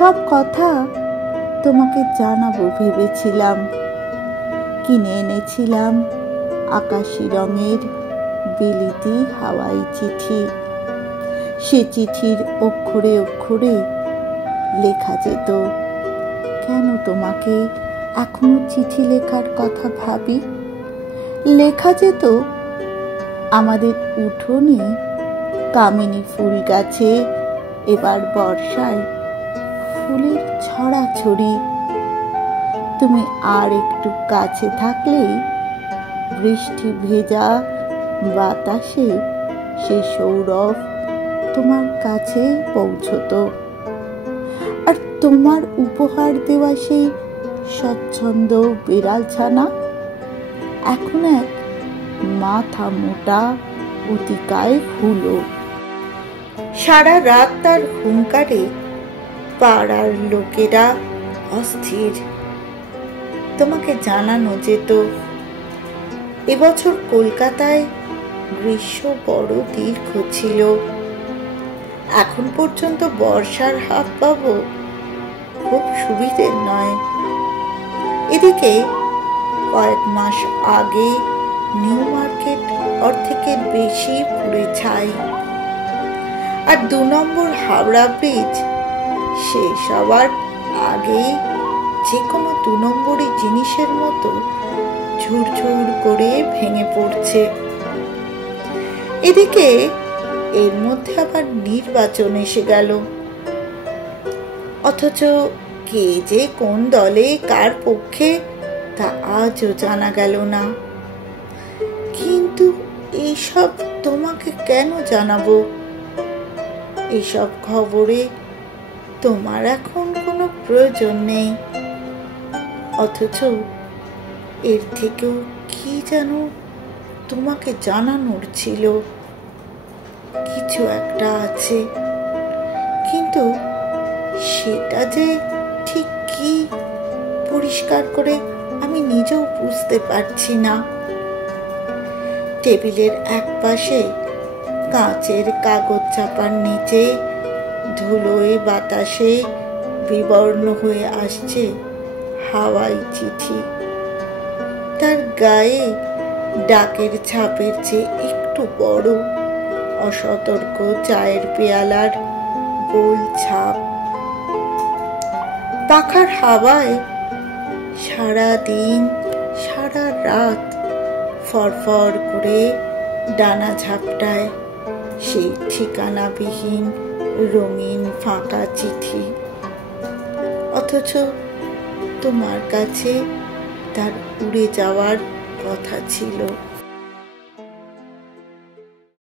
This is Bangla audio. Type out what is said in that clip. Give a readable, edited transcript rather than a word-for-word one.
সব কথা তোমাকে জানাবো ভেবেছিলাম। কিনে এনেছিলাম আকাশি রঙের বিলিতি হাওয়াই চিঠি। সে চিঠির অক্ষরে অক্ষরে লেখা যেত, কেন তোমাকে এখনো চিঠি লেখার কথা ভাবি। লেখা যেত, আমাদের উঠোনে কামিনী ফুল গাছে এবার বর্ষায় ফুলের ছড়াছড়ি। তুমি আর একটু কাছে থাকলেই বৃষ্টি ভেজা বাতাসে সে সৌরভ তোমার কাছে পৌঁছত। আর তোমার উপহার দেওয়া সেই স্বচ্ছন্দ বিড়াল ছানা এখন এক মাথা মোটা অতিকায় হুলো। সারা রাত তার হুঙ্কারে পাড়ার লোকেরা অস্থির। তোমাকে জানানো যেত, এবছর কলকাতায় গ্রীষ্ম বড় দীর্ঘ ছিল। এখন পর্যন্ত বর্ষার হাত পাবো খুব সুবিধের নয়। এদিকে কয়েক মাস আগে নিউ মার্কেট অর্ধেকের বেশি পুড়ে ছাই। আর 2 নম্বর হাওড়া ব্রিজ শেষ হওয়ার আগেই যে কোনো 2 নম্বরই জিনিসের মতো ঝুরঝুর করে ভেঙে পড়ছে। এদিকে এর মধ্যে আবার নির্বাচন এসে গেল, অথচ কে যে কোন দলে কার পক্ষে তা আজও জানা গেল না। কিন্তু এইসব তোমাকে কেন জানাবো? এইসব খবরে তোমার এখন কোনো প্রয়োজন নেই। অথচ এর থেকেও কি যেন তোমাকে জানানোর ছিল। কিছু একটা আছে, কিন্তু সেটা যে ঠিক কি পরিষ্কার করে আমি নিজেও বুঝতে পারছি না। টেবিলের এক পাশে কাঁচের কাগজ চাপার নিচে ধুলোয় বাতাসে বিবর্ণ হয়ে আসছে হাওয়াই চিঠি। তার গায়ে ডাকের ছাপের চেয়ে একটু বড় অসতর্ক চায়ের পেয়ালার গোল ছাপ। পাখার হাওয়ায় সারা দিন সারা রাত ফরফর করে ডানা ঝাপটায় সেই ঠিকানাবিহীন রঙিন ফাঁকা চিঠি। অথচ তোমার কাছে তার উড়ে যাওয়ার কথা ছিল।